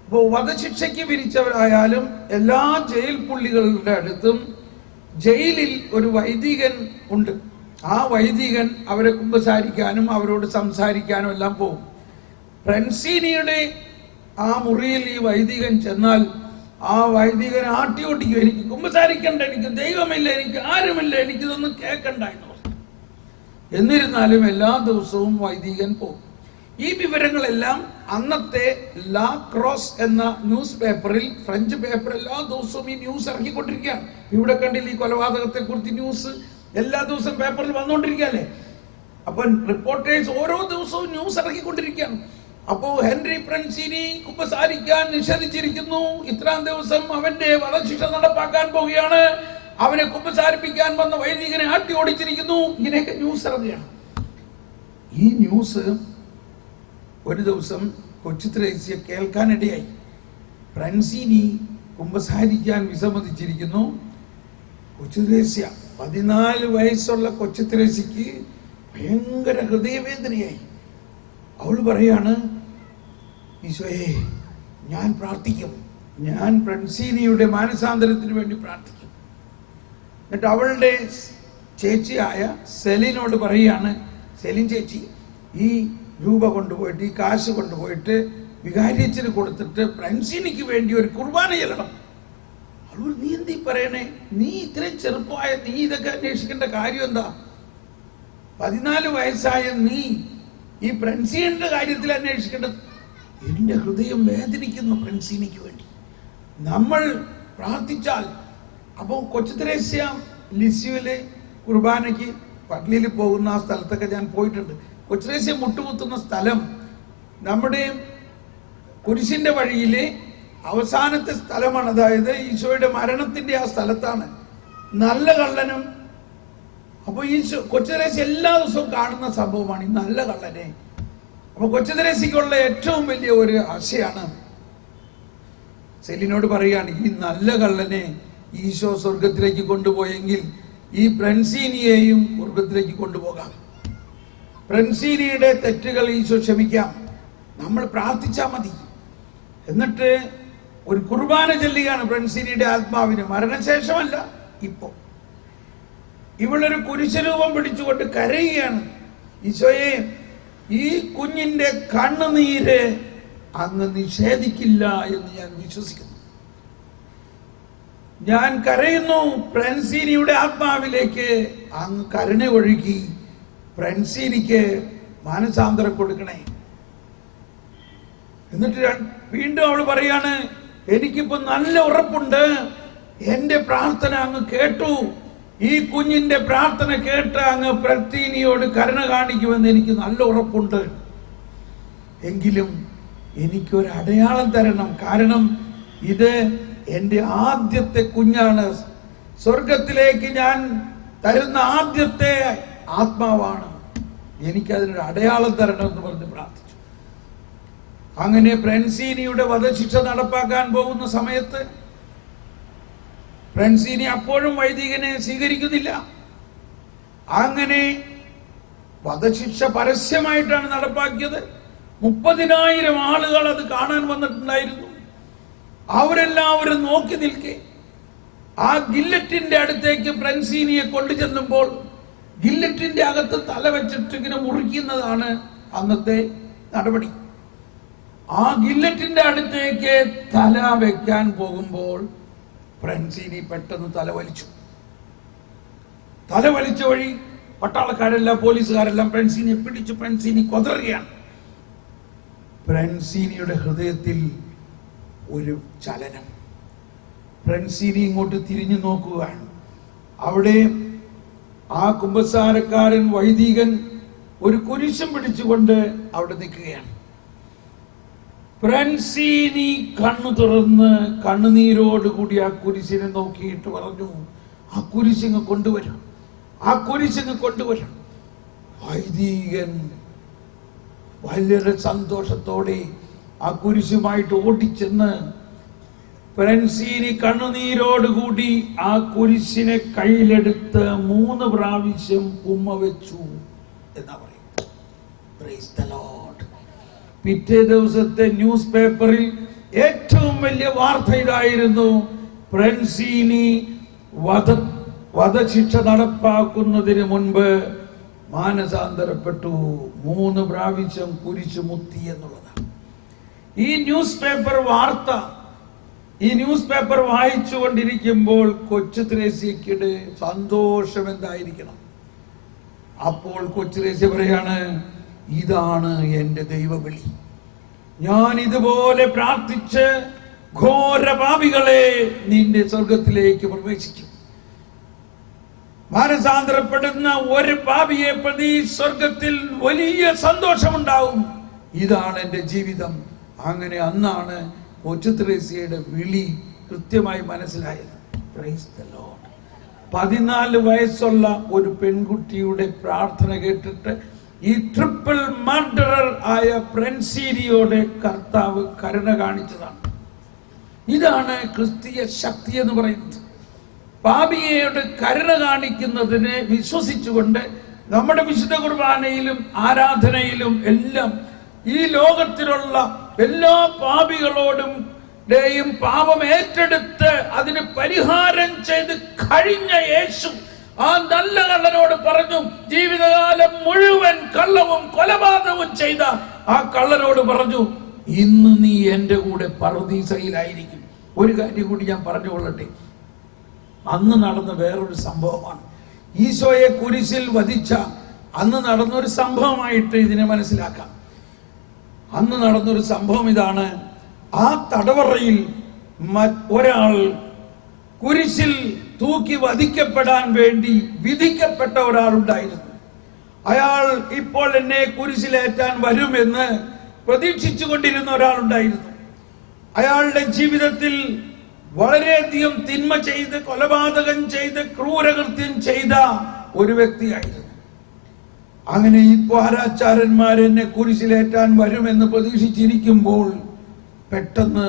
അപ്പോൾ വധശിക്ഷയ്ക്ക് വിധിച്ചവരായാലും എല്ലാ ജയിൽ പുള്ളികളുടെ അടുത്തും ജയിലിൽ ഒരു വൈദികൻ ഉണ്ട്. ആ വൈദികൻ അവരെ കുമ്പസാരിക്കാനും അവരോട് സംസാരിക്കാനും എല്ലാം പോകും. ഫ്രാൻസിനിയുടെ ആ മുറിയിൽ ഈ വൈദികൻ ചെന്നാൽ ആ വൈദികൻ ആട്ടി ഓട്ടിക്കും. എനിക്ക് കുമ്പസാരിക്കണ്ട, എനിക്ക് ദൈവമില്ല, എനിക്ക് ആരുമില്ല, എനിക്കിതൊന്നും കേൾക്കണ്ട എന്ന് പറഞ്ഞു. എന്നിരുന്നാലും എല്ലാ ദിവസവും വൈദികൻ പോകും. ഈ വിവരങ്ങളെല്ലാം അന്നത്തെ ലാ ക്രോസ് എന്ന ന്യൂസ് പേപ്പറിൽ, ഫ്രഞ്ച് പേപ്പർ എല്ലാ ദിവസവും ഈ ന്യൂസ് ഇറക്കിക്കൊണ്ടിരിക്കുകയാണ്. ഇവിടെ കണ്ടില്ല ഈ കൊലപാതകത്തെ കുറിച്ച് ന്യൂസ് എല്ലാ ദിവസവും പേപ്പറിൽ വന്നുകൊണ്ടിരിക്കുകയല്ലേ. അപ്പം റിപ്പോർട്ടേഴ്സ് ഓരോ ദിവസവും ന്യൂസ് ഇറക്കിക്കൊണ്ടിരിക്കുകയാണ്. അപ്പോൾ ഹെൻറി ഫ്രാൻസിനി കുമ്പസാരിക്കാൻ നിഷേധിച്ചിരിക്കുന്നു, ഇത്രാം ദിവസം അവന്റെ വധശിക്ഷ നടപ്പാക്കാൻ പോവുകയാണ്, അവനെ കുമ്പസാരിപ്പിക്കാൻ വന്ന വൈദികനെ ആട്ടി ഓടിച്ചിരിക്കുന്നു, ഇങ്ങനെയൊക്കെ ന്യൂസ് ഇറങ്ങുകയാണ്. ഈ ന്യൂസ് ഒരു ദിവസം കൊച്ചു ത്രേസ്യ കേൾക്കാനിടയായി. ഫ്രാൻസിനി കുമ്പസാരിക്കാൻ വിസമ്മതിച്ചിരിക്കുന്നു. കൊച്ചു ത്രേസ്യ 14 വയസ്സുള്ള കൊച്ചു ത്രേസ്യക്ക് ഭയങ്കര ഹൃദയവേദനയായി. അവൾ പറയാണ്, ഈശോയെ ഞാൻ പ്രാർത്ഥിക്കും, ഞാൻ ഫ്രാൻസിനിയുടെ മാനസാന്തരത്തിന് വേണ്ടി പ്രാർത്ഥിക്കും. എന്നിട്ട് അവളുടെ ചേച്ചിയായ സെലിനോട് പറയുകയാണ്, സെലിൻ ചേച്ചി ഈ രൂപ കൊണ്ടുപോയിട്ട്, ഈ കാശ് കൊണ്ടുപോയിട്ട് വികാരിയച്ഛന് കൊടുത്തിട്ട് ഫ്രാൻസിനിക്ക് വേണ്ടി ഒരു കുർബാന ചെല്ലണം. അവൾ, നീ എന്തീ പറയണേ, നീ ഇത്രയും ചെറുപ്പമായ നീ ഇതൊക്കെ അന്വേഷിക്കേണ്ട കാര്യം എന്താ? 14 വയസ്സായ നീ ഈ ഫ്രൻസീനിന്റെ കാര്യത്തിൽ അന്വേഷിക്കേണ്ടത്, എൻ്റെ ഹൃദയം വേദനിക്കുന്നു ഫ്രൻസീനിക്ക് വേണ്ടി. നമ്മൾ പ്രാർത്ഥിച്ചാൽ, അപ്പോൾ കൊച്ചു ത്രേസ്യ ലിസ്യുവിലെ കുർബാനയ്ക്ക് പള്ളിയിൽ പോകുന്ന ആ സ്ഥലത്തൊക്കെ ഞാൻ പോയിട്ടുണ്ട്. കൊച്ചു ത്രേസ്യ മുട്ടുകുത്തുന്ന സ്ഥലം നമ്മുടെ കുരിശിന്റെ വഴിയിലെ അവസാനത്തെ സ്ഥലമാണ്. അതായത് ഈശോയുടെ മരണത്തിന്റെ ആ സ്ഥലത്താണ്. നല്ല കള്ളനും, അപ്പൊ ഈശോ കൊച്ചു ത്രേസ്യ എല്ലാ ദിവസവും കാണുന്ന സംഭവമാണ് ഈ നല്ല കള്ളനെ. അപ്പൊ കൊച്ചു ത്രേസ്യക്കുള്ള ഏറ്റവും വലിയ ഒരു ആശയാണ്, സെലിനോട് പറയാണ്, ഈ നല്ല കള്ളനെ ഈശോ സ്വർഗത്തിലേക്ക് കൊണ്ടുപോയെങ്കിൽ ഈ ഫ്രൻസീനിയെയും സ്വർഗത്തിലേക്ക് കൊണ്ടുപോകാം. ഫ്രൻസീനിയുടെ തെറ്റുകൾ ഈശോ ക്ഷമിക്കാം, നമ്മൾ പ്രാർത്ഥിച്ചാൽ മതി. എന്നിട്ട് ഒരു കുർബാന ചൊല്ലുകയാണ് ഫ്രൻസീനിയുടെ ആത്മാവിന്. മരണശേഷമല്ല, ഇപ്പോ ഇവളൊരു കുരിശരൂപം പിടിച്ചുകൊണ്ട് കരയുകയാണ്, ഈശോയെ, ഈ കുഞ്ഞിന്റെ കണ്ണുനീര് അങ്ങ് നിഷേധിക്കില്ല എന്ന് ഞാൻ വിശ്വസിക്കുന്നു. ഞാൻ കരയുന്നു, ഫ്രൻസീനിയുടെ ആത്മാവിലേക്ക് അങ്ങ് കരുണ ഒഴുകി ഫ്രൻസീനിക്ക് മാനസാന്തരം കൊടുക്കണേ. എന്നിട്ട് വീണ്ടും അവൾ പറയാണ്, എനിക്കിപ്പോ നല്ല ഉറപ്പുണ്ട്, എന്റെ പ്രാർത്ഥന അങ്ങ് കേട്ടു, ഈ കുഞ്ഞിന്റെ പ്രാർത്ഥന കേട്ട് അങ്ങ് ഫ്രൻസീനിയോട് കരുണ കാണിക്കുമെന്ന് എനിക്ക് നല്ല ഉറപ്പുണ്ട്. എങ്കിലും എനിക്കൊരു അടയാളം തരണം, കാരണം ഇത് എൻ്റെ ആദ്യത്തെ കുഞ്ഞാണ്, സ്വർഗത്തിലേക്ക് ഞാൻ തരുന്ന ആദ്യത്തെ ആത്മാവാണ്, എനിക്കതിനൊരു അടയാളം തരണം എന്ന് പറഞ്ഞ് പ്രാർത്ഥിച്ചു. അങ്ങനെ ഫ്രൻസീനിയുടെ വധശിക്ഷ നടപ്പാക്കാൻ പോകുന്ന സമയത്ത് ഫ്രൻസീനി അപ്പോഴും വൈദികനെ സ്വീകരിക്കുന്നില്ല. അങ്ങനെ വധശിക്ഷ പരസ്യമായിട്ടാണ് നടപ്പാക്കിയത്. 30,000 ആളുകൾ അത് കാണാൻ വന്നിട്ടുണ്ടായിരുന്നു. അവരെല്ലാവരും നോക്കി നിൽക്കെ ആ ഗില്ലറ്റിന്റെ അടുത്തേക്ക് ഫ്രൻസീനിയെ കൊണ്ടുചെല്ലുമ്പോൾ ഗില്ലറ്റിന്റെ അകത്ത് തല വെച്ചിട്ട് ഇങ്ങനെ മുറിക്കുന്നതാണ് അന്നത്തെ നടപടി. ആ ഗില്ലറ്റിന്റെ അടുത്തേക്ക് തല വെക്കാൻ പോകുമ്പോൾ ഫ്രൻസീനി പെട്ടെന്ന് തല വലിച്ച വഴി പട്ടാളക്കാരെല്ലാം പോലീസുകാരെല്ലാം ഫ്രൻസീനിയെ പിടിച്ചു. ഫ്രൻസീനി കൊതറുകയാണ്. ഫ്രൻസീനിയുടെ ഹൃദയത്തിൽ ഒരു ചലനം. ഫ്രൻസീനി ഇങ്ങോട്ട് തിരിഞ്ഞു നോക്കുകയാണ്. അവിടെ ആ കുമ്പസാരക്കാരൻ വൈദികൻ ഒരു കുരിശും പിടിച്ചുകൊണ്ട് അവിടെ നിൽക്കുകയാണ്. ഫ്രൻസീനി കണ്ണു തുറന്ന് കണ്ണുനീരോടുകൂടി ആ കുരിശിനെ നോക്കിയിട്ട് പറഞ്ഞു, ആ കുരിശിങ്ങ് കൊണ്ടുവരും, ആ കുരിശിങ്ങ് കൊണ്ടുവരും. വൈദികൻ വളരെ സന്തോഷത്തോടെ ആ കുരിശുമായിട്ട് ഓടിച്ചെന്ന് ഫ്രൻസീനി കണ്ണുനീരോടുകൂടി ആ കുരിശിനെ കയ്യിലെടുത്ത് 3 പ്രാവശ്യം ഉമ്മ വെച്ചു എന്നാ പറയും. Praise the Lord. പിറ്റേ ദിവസത്തെ ന്യൂസ് പേപ്പറിൽ ഏറ്റവും വലിയ വാർത്ത ഇതായിരുന്നു, ഫ്രൻസീനി വധശിക്ഷ നടപ്പാക്കുന്നതിന് മുൻപ് മാനസാന്തരപ്പെട്ടു, 3 പ്രാവശ്യം കുരിശു മുത്തി എന്നുള്ളതാണ്. ഈ ന്യൂസ് പേപ്പർ വായിച്ചുകൊണ്ടിരിക്കുമ്പോൾ കൊച്ചു ത്രേസ്യയ്ക്ക് സന്തോഷം എന്തായിരിക്കണം. അപ്പോൾ കൊച്ചു ത്രേസ്യ പറയാണ്, ഇതാണ് എൻ്റെ ദൈവവിളി, ഞാൻ ഇതുപോലെ പ്രാർത്ഥിച്ച് ഘോരപാപികളെ നിന്റെ സ്വർഗത്തിലേക്ക് പ്രവേശിക്കും. മാനസാന്തരപ്പെടുന്ന ഒരു പാപിയെ പ്രതി സ്വർഗത്തിൽ വലിയ സന്തോഷമുണ്ടാവും. ഇതാണ് എൻ്റെ ജീവിതം. അങ്ങനെ അന്നാണ് കൊച്ചു ത്രേസ്യയുടെ വിളി കൃത്യമായി മനസ്സിലായത്. Praise the Lord. 14 വയസ്സുള്ള ഒരു പെൺകുട്ടിയുടെ പ്രാർത്ഥന കേട്ടിട്ട് ഈ ട്രിപ്പിൾ മർഡറർ ആയ ഫ്രൻസീനിയോടെ കർത്താവ് കരുണ കാണിച്ചതാണ്. ഇതാണ് ക്രിസ്തീയ ശക്തി എന്ന് പറയുന്നത്. പാപിയോട് കരുണ കാണിക്കുന്നതിനെ വിശ്വസിച്ചുകൊണ്ട് നമ്മുടെ വിശുദ്ധ കുർബാനയിലും ആരാധനയിലും എല്ലാം ഈ ലോകത്തിലുള്ള എല്ലാ പാപികളോടും പാപം ഏറ്റെടുത്ത് അതിന് പരിഹാരം ചെയ്ത് കഴിഞ്ഞ യേശു ആ നല്ല കള്ളനോട് പറഞ്ഞു, ജീവിതകാലം മുഴുവൻ കള്ളവും കൊലപാതകവും ചെയ്ത ആ കള്ളനോട് പറഞ്ഞു, ഇന്ന് നീ എൻ്റെ കൂടെ പറുദീസയിലായിരിക്കും. ഒരു കാര്യം കൂടി ഞാൻ പറഞ്ഞുകൊള്ളട്ടെ. അന്ന് നടന്ന വേറൊരു സംഭവമാണ്. ഈശോയെ കുരിശിൽ വധിച്ച അന്ന് നടന്നൊരു സംഭവമായിട്ട് ഇതിനെ മനസ്സിലാക്കാം. അന്ന് നടന്നൊരു സംഭവം ഇതാണ്. ആ തടവറയിൽ ഒരാൾ കുരിശിൽ തൂക്കി വധിക്കപ്പെടാൻ വേണ്ടി വിധിക്കപ്പെട്ട ഒരാളുണ്ടായിരുന്നു. അയാൾ ഇപ്പോൾ എന്നെ കുരിശിലേറ്റാൻ വരുമെന്ന് പ്രതീക്ഷിച്ചു കൊണ്ടിരുന്ന ഒരാളുണ്ടായിരുന്നു. അയാളുടെ ജീവിതത്തിൽ വളരെയധികം തിന്മ ചെയ്ത്, കൊലപാതകം ചെയ്ത്, ക്രൂരകൃത്യം ചെയ്ത ഒരു വ്യക്തിയായിരുന്നു. അങ്ങനെ ഇപ്പോൾ ആരാച്ചാരന്മാർ എന്നെ കുരിശിലേറ്റാൻ വരുമെന്ന് പ്രതീക്ഷിച്ചിരിക്കുമ്പോൾ പെട്ടെന്ന്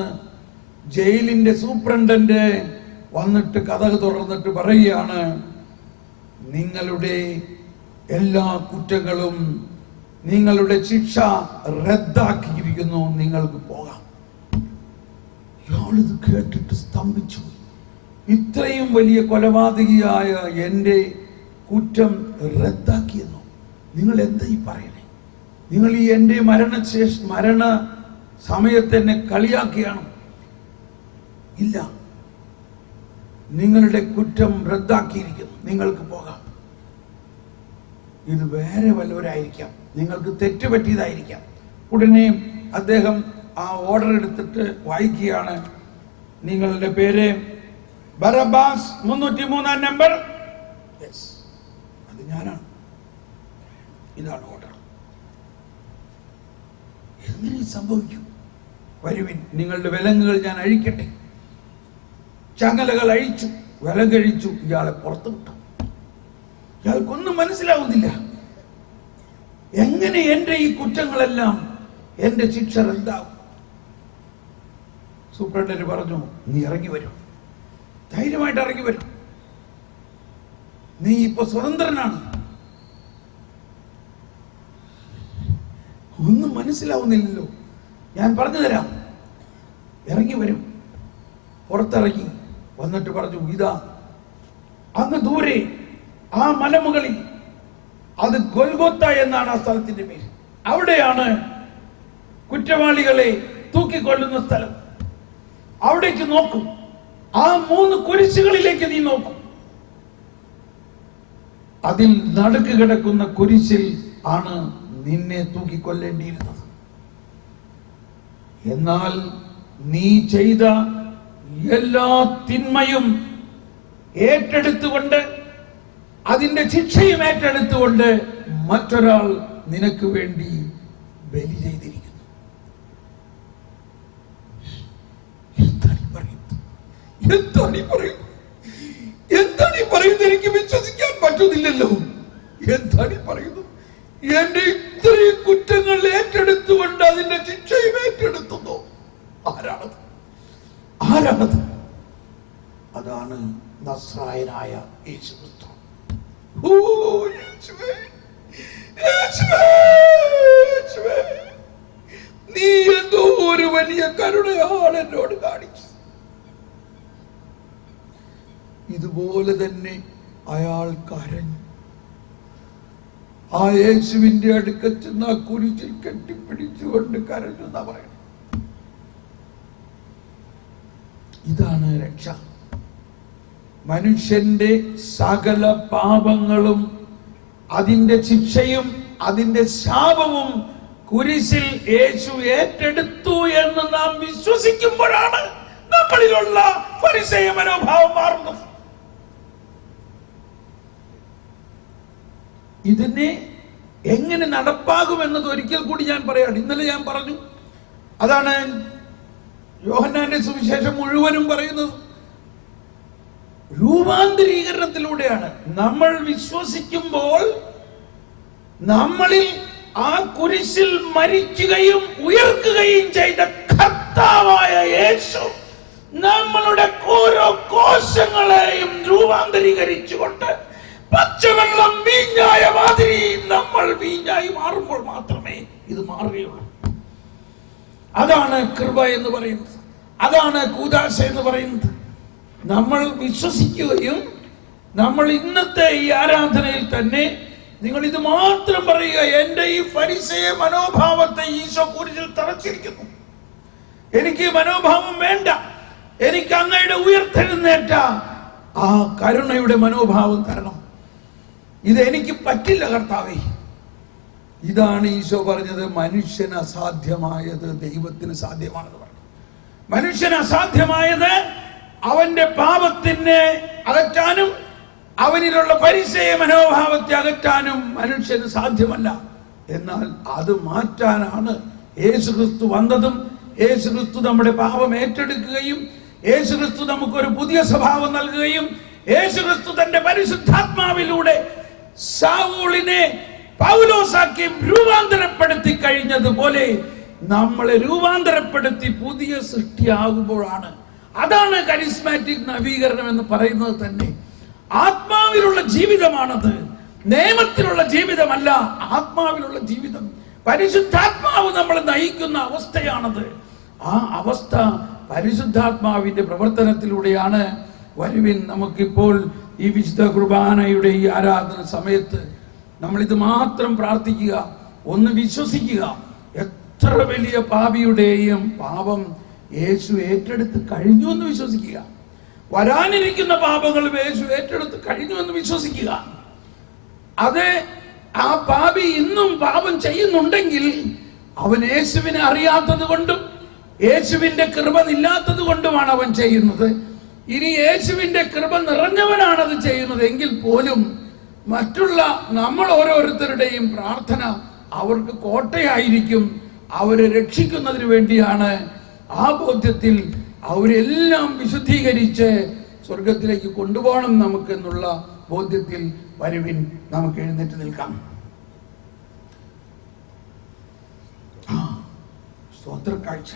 ജയിലിന്റെ സൂപ്രണ്ടന്റ് വന്നിട്ട് കതക് തുറന്നിട്ട് പറയുകയാണ്, നിങ്ങളുടെ എല്ലാ കുറ്റങ്ങളും, നിങ്ങളുടെ ശിക്ഷ റദ്ദാക്കിയിരിക്കുന്നു, നിങ്ങൾക്ക് പോകാം. ഇയാളിത് കേട്ടിട്ട് സ്തംഭിച്ചു. ഇത്രയും വലിയ കൊലപാതകിയായ എൻ്റെ കുറ്റം റദ്ദാക്കിയെന്നു നിങ്ങൾ എന്താ ഈ പറയണേ? നിങ്ങൾ ഈ എൻ്റെ മരണ സമയത്ത് എന്നെ കളിയാക്കിയാണ്. ഇല്ല, നിങ്ങളുടെ കുറ്റം റദ്ദാക്കിയിരിക്കുന്നു, നിങ്ങൾക്ക് പോകാം. ഇത് വേറെ വല്ലവരായിരിക്കാം, നിങ്ങൾക്ക് തെറ്റുപറ്റിയതായിരിക്കാം. ഉടനെ അദ്ദേഹം ആ ഓർഡർ എടുത്തിട്ട് വായിക്കുകയാണ്. നിങ്ങളുടെ പേര് ബറബ്ബാസ്, 303 നമ്പർ. അത് ഞാനാണ്. ഇതാണ് ഓർഡർ. എങ്ങനെ സംഭവിക്കും? വരുവിൻ, നിങ്ങളുടെ വിലങ്ങുകൾ ഞാൻ അഴിക്കട്ടെ. ചങ്ങലകൾ അഴിച്ചു, വിലങ്ങഴിച്ചു, ഇയാളെ പുറത്തു വിട്ടു. ഇയാൾക്കൊന്നും മനസ്സിലാവുന്നില്ല. എങ്ങനെ എൻ്റെ ഈ കുറ്റങ്ങളെല്ലാം, എൻ്റെ ശിക്ഷ എന്താവും? സൂപ്രണ്ടന്റ് പറഞ്ഞു, നീ ഇറങ്ങി വരും, ധൈര്യമായിട്ട് ഇറങ്ങി വരും, നീ ഇപ്പൊ സ്വതന്ത്രനാണ്. ഒന്നും മനസ്സിലാവുന്നില്ലല്ലോ. ഞാൻ പറഞ്ഞു തരാം. ഇറങ്ങി വരും. പുറത്തിറങ്ങി വന്നിട്ട് പറഞ്ഞു, ഇതാ അങ്ങ് ദൂരെ ആ മലമുകളിൽ, അത് ഗൊൽഗോത്ത എന്നാണ് ആ സ്ഥലത്തിന്റെ പേര്, അവിടെയാണ് കുറ്റവാളികളെ തൂക്കിക്കൊള്ളുന്ന സ്ഥലം. അവിടേക്ക് നോക്കും. ആ 3 കുരിശുകളിലേക്ക് നീ നോക്കും. അതിൽ നടുക്ക് കിടക്കുന്ന കുരിശിൽ ആണ് നിന്നെ തൂക്കിക്കൊല്ലേണ്ടിയിരുന്നത്. എന്നാൽ നീ ചെയ്ത എല്ലാ തിന്മയും ഏറ്റെടുത്തുകൊണ്ട്, അതിന്റെ ശിക്ഷയും ഏറ്റെടുത്തുകൊണ്ട് മറ്റൊരാൾ നിനക്ക് വേണ്ടി ബലി ചെയ്തിരിക്കുന്നു. എന്താണ് ഈ പറയുന്നത്? എനിക്ക് വിശ്വസിക്കാൻ പറ്റുന്നില്ലല്ലോ. എന്താണ് ഈ പറയുന്നത്? എന്റെ ഇത്രയും കുറ്റങ്ങൾ ഏറ്റെടുത്തുകൊണ്ട് അതിന്റെ ശിക്ഷയും ഏറ്റെടുത്തുന്നു. ആരാണത്? അതാണ് നസ്രായനായ യേശുക്രിസ്തു. നീ എന്തോ ഒരു വലിയ കരുണയാണ് എന്നോട് കാണിച്ചു. ഇതുപോലെ തന്നെ അയാൾ കരഞ്ഞു. ആ യേശുവിന്റെ അടുക്കൽ ചെന്ന് ആ കുരിശിൽ കെട്ടിപ്പിടിച്ചുകൊണ്ട് കരഞ്ഞു എന്നാ പറയണേ. ഇതാണ് രക്ഷ. മനുഷ്യന്റെ സകല പാപങ്ങളും, അതിന്റെ ശിക്ഷയും അതിന്റെ ശാപവും കുരിശിൽ യേശു ഏറ്റെടുത്തു എന്ന് നാം വിശ്വസിക്കുമ്പോഴാണ് നമ്മളിലുള്ള ഫരിസേയ മനോഭാവം മാറുന്നത്. ഇതിനെ എങ്ങനെ നടപ്പാകുമെന്നത് ഒരിക്കൽ കൂടി ഞാൻ പറയാണ്. ഇന്നലെ ഞാൻ പറഞ്ഞു, അതാണ് യോഹന്നാന്റെ സുവിശേഷം മുഴുവനും പറയുന്നത്. രൂപാന്തരീകരണത്തിലൂടെയാണ്. നമ്മൾ വിശ്വസിക്കുമ്പോൾ നമ്മളിൽ ആ കുരിശിൽ മരിക്കുകയും ഉയർക്കുകയും ചെയ്ത കർത്താവായ യേശു നമ്മളുടെ ഓരോ കോശങ്ങളെയും രൂപാന്തരീകരിച്ചുകൊണ്ട് പച്ചവെള്ളം വീഞ്ഞായ മാതിരി നമ്മൾ വീഞ്ഞായി മാറുമ്പോൾ മാത്രമേ ഇത് മാറുകയുള്ളൂ. അതാണ് കൃപ എന്ന് പറയുന്നത്. അതാണ് കൂദാശ എന്ന് പറയുന്നത്. നമ്മൾ വിശ്വസിക്കുകയും നമ്മൾ ഇന്നത്തെ ഈ ആരാധനയിൽ തന്നെ നിങ്ങൾ ഇത് മാത്രം പറയുക, എന്റെ ഈ ഫരിസേയ മനോഭാവത്തെ ഈശോ കുരിശിൽ തറച്ചിരിക്കുന്നു. എനിക്ക് മനോഭാവം വേണ്ട, എനിക്ക് അങ്ങയുടെ ഉയർത്തെഴുന്നേറ്റ ആ കരുണയുടെ മനോഭാവം തരണം. ഇത് എനിക്ക് പറ്റില്ല കർത്താവേ. ഇതാണ് ഈശോ പറഞ്ഞത്, മനുഷ്യന് അസാധ്യമായത് ദൈവത്തിന് സാധ്യമാണെന്ന് പറഞ്ഞു. മനുഷ്യന് അസാധ്യമായത് അവന്റെ പാപത്തിനെ അകറ്റാനും അവനിലുള്ള പരിചയ മനോഭാവത്തെ അകറ്റാനും മനുഷ്യന് സാധ്യമല്ല. എന്നാൽ അത് മാറ്റാനാണ് യേശുക്രിസ്തു വന്നതും യേശുക്രിസ്തു നമ്മുടെ പാപം ഏറ്റെടുക്കുകയും യേശുക്രിസ്തു നമുക്കൊരു പുതിയ സ്വഭാവം നൽകുകയും യേശുക്രിസ്തു തന്റെ പരിശുദ്ധാത്മാവിലൂടെ ശൗലിനെ പൗലോസാക്കി രൂപാന്തരപ്പെടുത്തി കഴിഞ്ഞതുപോലെ നമ്മളെ രൂപാന്തരപ്പെടുത്തി പുതിയ സൃഷ്ടിയാകുമ്പോഴാണ്. അതാണ് കരിസ്മാറ്റിക് നവീകരണം എന്ന് പറയുന്നത് തന്നെ. ആത്മാവിലുള്ള ജീവിതമാണത്, നിയമത്തിലുള്ള ജീവിതമല്ല, ആത്മാവിലുള്ള ജീവിതം. പരിശുദ്ധാത്മാവ് നമ്മളെ നയിക്കുന്ന അവസ്ഥയാണത്. ആ അവസ്ഥ പരിശുദ്ധാത്മാവിന്റെ പ്രവർത്തനത്തിലൂടെയാണ്. വരുവിൻ, നമുക്കിപ്പോൾ ഈ വിശുദ്ധ കുർബാനയുടെ ഈ ആരാധന സമയത്ത് നമ്മളിത് മാത്രം പ്രാർത്ഥിക്കുക, ഒന്ന് വിശ്വസിക്കുക. എത്ര വലിയ പാപിയുടെയും പാപം യേശു ഏറ്റെടുത്ത് കഴിഞ്ഞു എന്ന് വിശ്വസിക്കുക. വരാനിരിക്കുന്ന പാപങ്ങളും യേശു ഏറ്റെടുത്ത് കഴിഞ്ഞു എന്ന് വിശ്വസിക്കുക. അത് ആ പാപി ഇന്നും പാപം ചെയ്യുന്നുണ്ടെങ്കിൽ അവൻ യേശുവിനെ അറിയാത്തത് കൊണ്ടും യേശുവിന്റെ കൃപ ഇല്ലാത്തത് കൊണ്ടുമാണ് അവൻ ചെയ്യുന്നത്. ഇനി യേശുവിന്റെ കൃപ നിറഞ്ഞവനാണത് ചെയ്യുന്നത് എങ്കിൽ പോലും മറ്റുള്ള നമ്മൾ ഓരോരുത്തരുടെയും പ്രാർത്ഥന അവർക്ക് കോട്ടയായിരിക്കും. അവരെ രക്ഷിക്കുന്നതിന് വേണ്ടിയാണ്. ആ ബോധ്യത്തിൽ അവരെല്ലാം വിശുദ്ധീകരിച്ച് സ്വർഗത്തിലേക്ക് കൊണ്ടുപോകണം നമുക്കെന്നുള്ള ബോധ്യത്തിൽ വരുവിൻ, നമുക്ക് എഴുന്നേറ്റ് നിൽക്കാം. സ്തോത്ര കാഴ്ച.